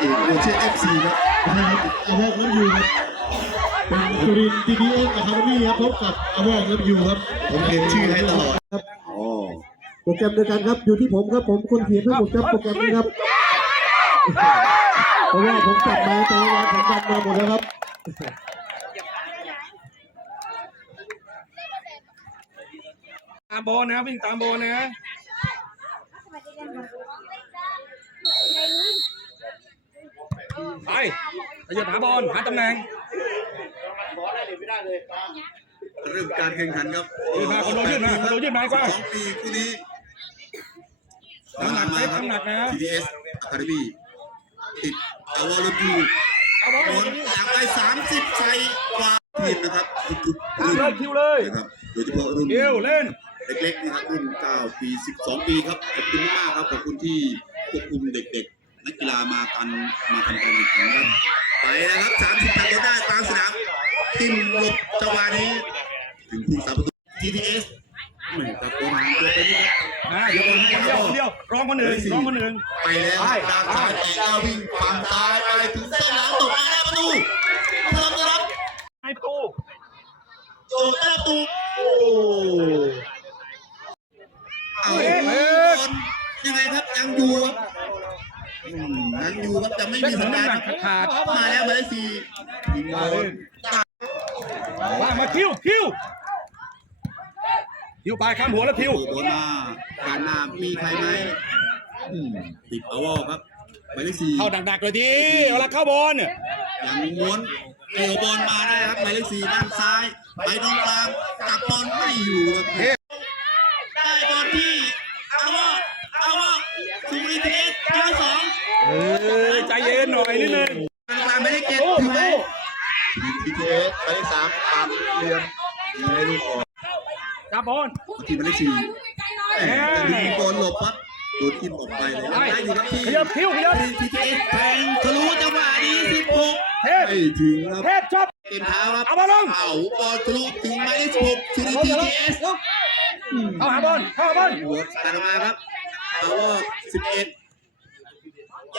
สี่ครับนะครับอาวอกรับอยู่ครับเป็นสุรินทร์ทีดีเอ็นอะคาเดมี่ครับพบกับอาวอกรับอยู่ครับผมเขียนชื่อให้ตลอดครับอ๋อโปรแกรมเดียวกันครับอยู่ที่ผมครับผมคนเขียนทั้งหมดครับโปรแกรมนี้ครับเพราะว่าผมกลับมาแต่ละวันผมกลับมาหมดแล้วครับตามบอลนะวิ่งตามบอลนะไป ไปหยุดหาบอลหาตำแหน่งเริ่มการแข่งขันครับยืดมาคนโดนยืดมาคนโดนยืดมากว่าสองปีคู่นี้น้ำหนักเซฟน้ำหนักนะ TDS Academy ติดอาวอลลูเอาบอลโดนหลังไปสามสิบใส่กว่าทีมนะครับทุกๆรุ่นเลยคิวเลยนะครับโดยเฉพาะรุ่นคิวเล่นเล็กๆนะครับรุ่น9ปี 12 ปีครับขอบคุณมากครับขอบคุณที่ควบคุมเด็กๆ นักกีฬามากันมาทำการแข่งขันครับไปนะครับ30ตัดได้กลางสนามทิมหลบจังหวะนี้ ถึงผู้สาประตู TTS เหมือนกับตัวหางตัวเป็นครับนะเดี๋ยวคนเดียวคนเดียวรองคนอื่นรองคนอื่นไปแล้วด้านซ้ายแต่ก้าววิ่งฝั่งซ้ายไปถึงเส้นหลังตกมาได้ประตูพร้อมนะครับไอ้ประตูโจได้ประตูโอ้เอาคนยังไงครับยังอยู่ครับอืม ยังอยู่ครับจะไม่มีสัญญาณขาดมาแล้วมายเลขสี่ทีมบอลๆว่ามาคิวคิวคิวไปข้ามหัวแล้วคิวโดนมาการหน้ามีใครไหมอืมติดเอาวอครับหมายเลขสี่เข้าดักๆเลยทีเวลาเข้าบอลเนี่ยยังม้วนเกี่ยวบอลมาได้ครับหมายเลขสี่ด้านซ้าย ไปตรงกลางกับบอลไม่อยู่ครับได้บอลที่เอาวอเอาวอสุรินทร์เอสเก้าสอง เอ้ยใจเย็ นหน่อยนิดนึงตรงกลางไม่ได้เก็บถือไหมทีเอสหมายเลขสามตามเรียนยิงให้ลูกออกจับบอลทีมหมายเลขสี่แต่ดึงบอลหลบปั๊บโดนทีมออกไปเลยได้อยู่ครับที่ขยับคิวขยับทีเอสแทงทะลุจังหวะนี้สิบหกเทพไม่ถึงครับเทพชอบเต็มเท้าครับเอาบอลลงเอาบอลทะลุถึงหมายเลขสิบหกสุรินทร์ทีเอสเข้าหาบอลเข้าหาบอลหัวสตาร์ทมาครับเอาว่าสิบเอ็ด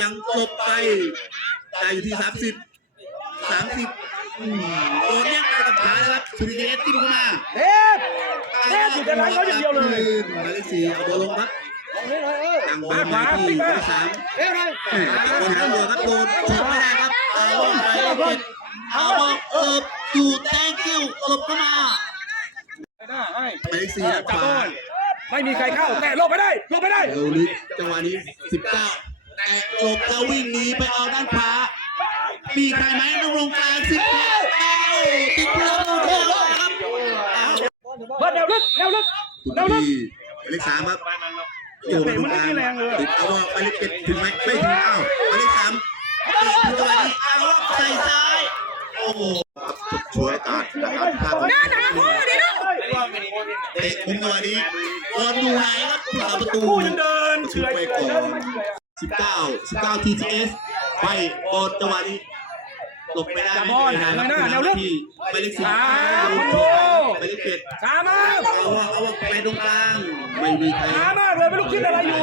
ยังหลบไปได้อยู่ที่สามสิบสามสิบโดนแย่งไปกับขานะครับสุรินทร์ทีเอสติ้มเข้ามาเทพเทพอยู่แต่หลังเขาอย่างเดียวเลยหมายเลขสี่เอาบอลลงครับตั้งบอลมามาขวาที่ติ๊กหมามายเลขสามเอ้ยอะไรบอลหาเหลือครับโดนชกไม่ได้ครับเอาหมายเลขเจ็ดเอาบอลเอิบอยู่แทงกิ้วหลบเข้ามาหน้าให้หมายเลขสี่จับขบวาอลไม่มีใครเข้าแต่ลงไปได้ลงไปได้เอลลิกจังหวะนี้สิบเก้า แต่หลบแล้ววิ่งหนีไปเอาด้านขวา มีใครไหมตรงกลางสิบเก้าติดเพื่อนเที่ยวครับเบิร์ดแนวลึกแนวลึกคุณแนวลึกเลขสามครับโยนตรงกลางติดเอาว่าหมายเลขเจ็ดถึงไหมไม่ถึงอ้าหมายเลขสามติดจัวนี้เอาวใส่ซ้าย โอ้โหช่วยตัดนะครับครับหน้าหนาคู่ดิลูกเตะมุมจัวนี้บอลดูไหนครับผู้สาประตู คู่ยังเดินเฉื่อย ไปก่อน 19 19 TTS ไปบอลจังหวะนี้หลบไม่ได้จับบอลเลยหน้าแนวลึกที่ไปเลขสิบอ่าคอนโดไปเลขเจ็ดช้ามากเอาว่าเอาว่าไปตรงกลางไม่มีใครช้ามากเลยไม่รู้คิดอะไรอยู่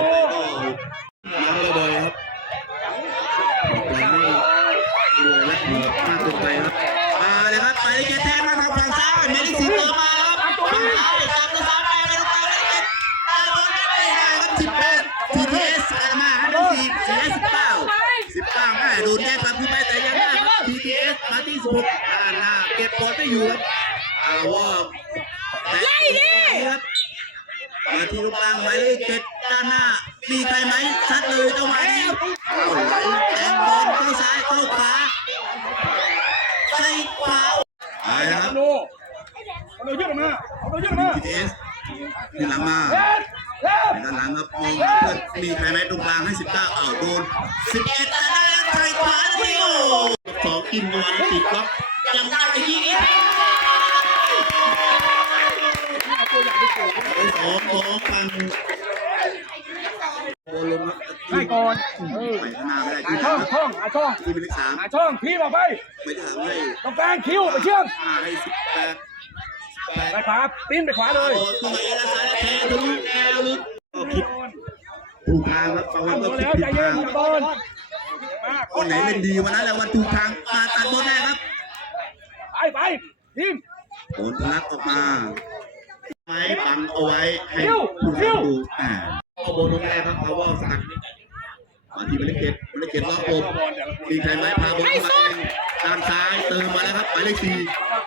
าแม่โดนแย่งกลับขึ้นไปแต่ยังได้ครับ TTS มาที่สิบหกด้านหน้าเก็บบอลไม่อยู่ครับอาวอมไล่ดิครับมาที่ตรงกลางหมายเลขเจ็ดด้านหน้า มีใครไหมชัดเลยจังหวะนี้เอาไหลแทงบอลเข้าซ้ายเข้าขวาใส่ขวาไปนะคครัอบนโดคอนโดยืดออกมาคอนโดยืดออกมา TTS ขึ้นหลังมาเทพเทพไปด้านหลังครับมองเพื่อนมีใครไหมตรงกลางให้19อ้าวโดน11 สองสองพันโอลงครับให้ก่อนไปข้างหน้าไม่ได้หาที่ช่องช่องหาช่องที่เป็นเลขสามหาช่องทีบออกไปไม่ได้ทำให้ตรงกลางคิวไปเชื่อมห้าให้สิบแปดไปขวาปิ้นไปขวาเลยโอ้ตัวเองนะสายแทงทะลุแนวลึกก็คิดถูกทางครับเอาแล้วหัก็วคิดแล้วผิดเย็ทางบอลคนไหนเล่นดีวันนั้นแหละวันถูกทางมาตัดบอลได้ครับไปไปทีมโอนลักออกมา ไม้บังเอาไว้ให้ผู้ทำดูอ่าเอาบอลลงได้ครับเขาว่าสักมาที่บริเกตบริเกตล็อกอบมีใครไหมพาบอลเข้ามาเองด้านซ้ายเติมมาแล้วครับหมายเลขสี่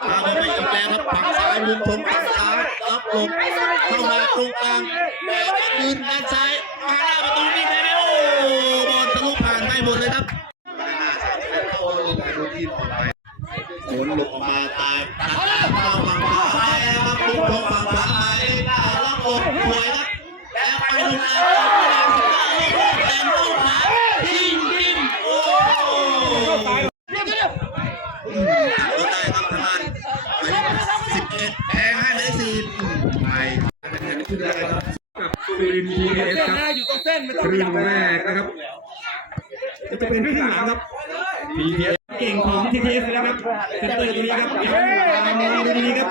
พาบอลไปอีกแล้วครับฝั่งซ้ายมุมชมฝั่งซ้ายล็อกอบเข้ามาตรงกลางแบกคืนด้านซ้ายมาหน้า ครึ่งแรกนะครับ จะเป็นครึ่งหลังครับทีเเก่งของทีเอสแล้วครับเซนเตอร์ตัวนี้ครับยังตามองดูดีครับ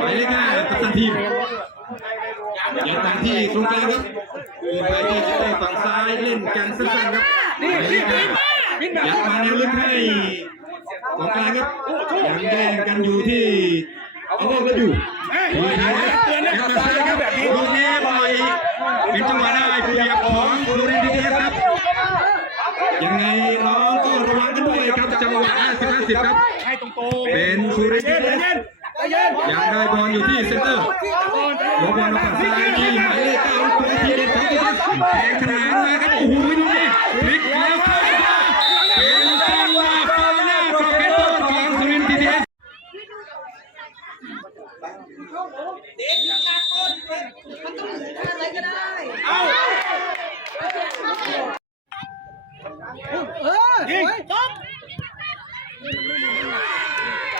หมายเลขห้ากัปตันทีมยังตามที่ตรงกลางครับเดินไปที่จะได้ฝั่งซ้ายเล่นกันสั้นๆครับหมายเลขห้ายัดมาแนลึกให้ของกลางครับยังแย่งกันอยู่ที่เอาบอลกันอยู่ดูดีครับยังมาซ้ลูกนี้บอยเป็นจังหวะได้เปรียบของสุรินทร์ทีเอสครับ ยังไงน้องก็ระวังกันด้วยครับจังหวะ50 50ครับ ให้ตรงโตเป็นสุรินทร์เย็นทีเอเย็นสใจเย็นยังได้บอลอยู่ที่เซนเตอร์ลงบอลมาฝั่งซ้ายที่หมายเลขเก้าตัวทีเด็ดของทีเอสแทงขนานมาครับโอ้โหดูนี่พลิกแล้วเข้ามาเป็นจังหวะฟาวล์หน้ากรอบเขตโทษของสุรินทร์ทีเอส ยิงจบ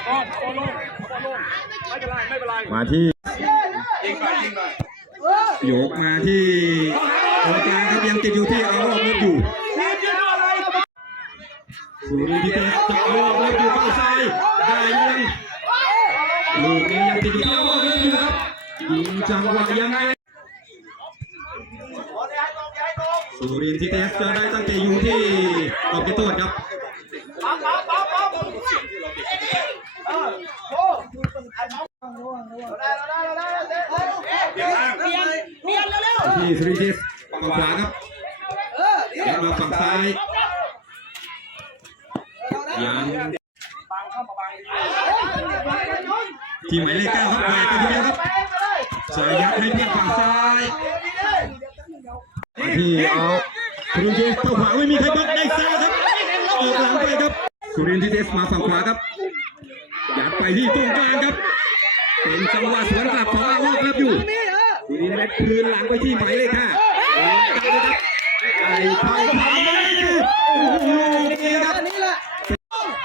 บอลบอลลงบอลลงไม่เป็นไรไมาที่ยิงไปยิงไปโยกมาที่ตรงกลางครับยังติดอยู่ที่เอารอบนึกอยู่สุรินทร์ทีเอสจะเอารอบนึกอยู่ฝั่งซ้ายได้ยังลูกนี้ยังติดอยู่ที่เอารอบนึกอยู่ครับยิงจังหวะยังไงสุรินทร์ทีเอสจะได้ตั้งใจอยู่ที่ออกเกตโทษครับ ที่สุรินทร์ทีเอสฝั่งขวาครับยัดมาฝั่งซ้ายยังที่หมายเลขเก้าครับแหวกไปทีเดียวครับจะยัดให้เพื่อนฝั่งซ้ายที่เอาสุรินทร์เอสเข้าขวาไม่มีใครบล็อกได้แซ่ครับออกหลังไปครับ สุรินทร์ทีเอสมาฝั่งขวาครับยัดไปที่ตรงกลางครับ เป็นจังหวะสวนกลับของอาโวครับอยู่ เม็ดคืนหลังไปที่หมายเลขห้าไอ้เข้าทางไม่ได้โอ้โหนี่ครับ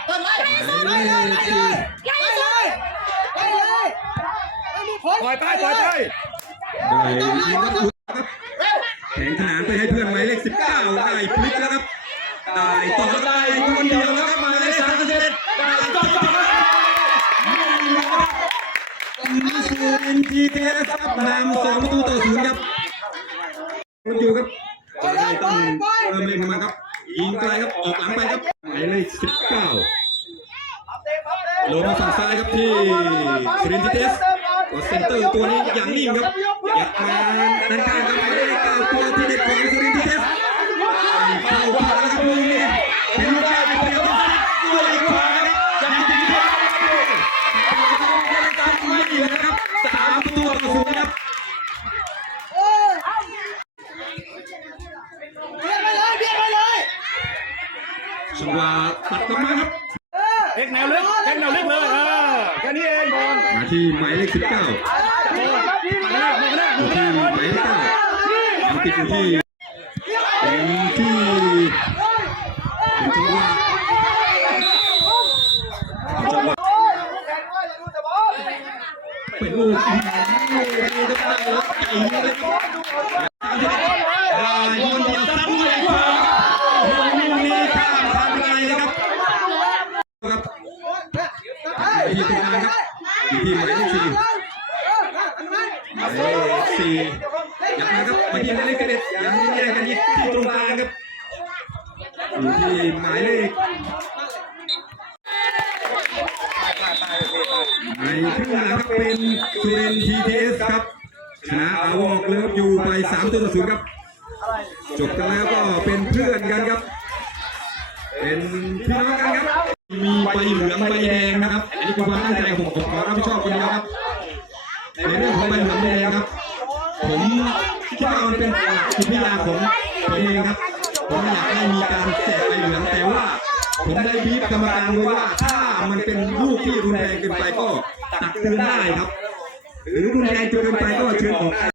หมายเลขสี่ปล่อยไปปล่อยไปได้ยิงครับคุณครับแข่งขนานไปให้เพื่อนหมายเลขสิบเก้าได้พลิกแล้วครับได้ต่อได้คนเดียวแล้วครับหมายเลขสามสิบเอ็ดได้ต่อต่อสุรินทร์ทีเอส ครับนำสองประตูต่อศูนย์ครับมันอยู่ครับได้ต้องเริ่มเล่นกันมาครับ ยิงไกลครับ ออกหลังไปครับหมายเลขสิบเก้าลงมาฝั่งซ้ายครับที่สรินทร์ทีเอสกดเซนเตอร์ตัวนี้อย่างนิ่งครับอยัดมาด้านข้างครับหมายเลขเก้าตัวที่เด็ดของสุรินทร์ทีเอสเข้าขวาแล้วครับลูกนี้ลูกแก้วเป็นเปรียบของด้วยขวาครับยังติดอยู่ที่ไม่ดีนะครับสามประตูต่อศูนย์ครับ จังหวะตัดกลับมาครับเล็กแนวลึกเล็กแนวลึกเลยเออแค่นี้เองบอลมาที่หมายเลขสิบเก้าบอลมาหน้ามาหน้าอยู่ที่หมายเลขเก้าติดอยู่ที่เป็นที่เป็นจังหวะจังหวะเป็นลูกที่ดีครับตั้งรับใจเลยครับ ที่ตรงกลางครับอยู่ที่หมายเลขในครึ่งหลังครับเป็นสุรินทีทีเอสครับชนะอาวอกเลิฟอยู่ไปมตัวต่อศูนย์ครับ จบกันแล้วก็เป็นเพื่อนกันครับ เป็นพี่น้องกันครับ มีใบเหลืองใบแดงนะครับอันนี้คือความตั้งใจของผมขอรับผิดชอบคนเดียครับในเรื่องของใบเหลืองแดงครับ เป็นจิตวิทยาของผมเองครับ ผมอยากให้มีการแจกใบเหลืองแต่ว่า ผมได้บีบกรรมการไว้ว่า ถ้ามันเป็นลูกที่รุนแรงเกินไปก็ตักเตือนได้ครับ หรือรุนแรงเกินไปก็เชิญออก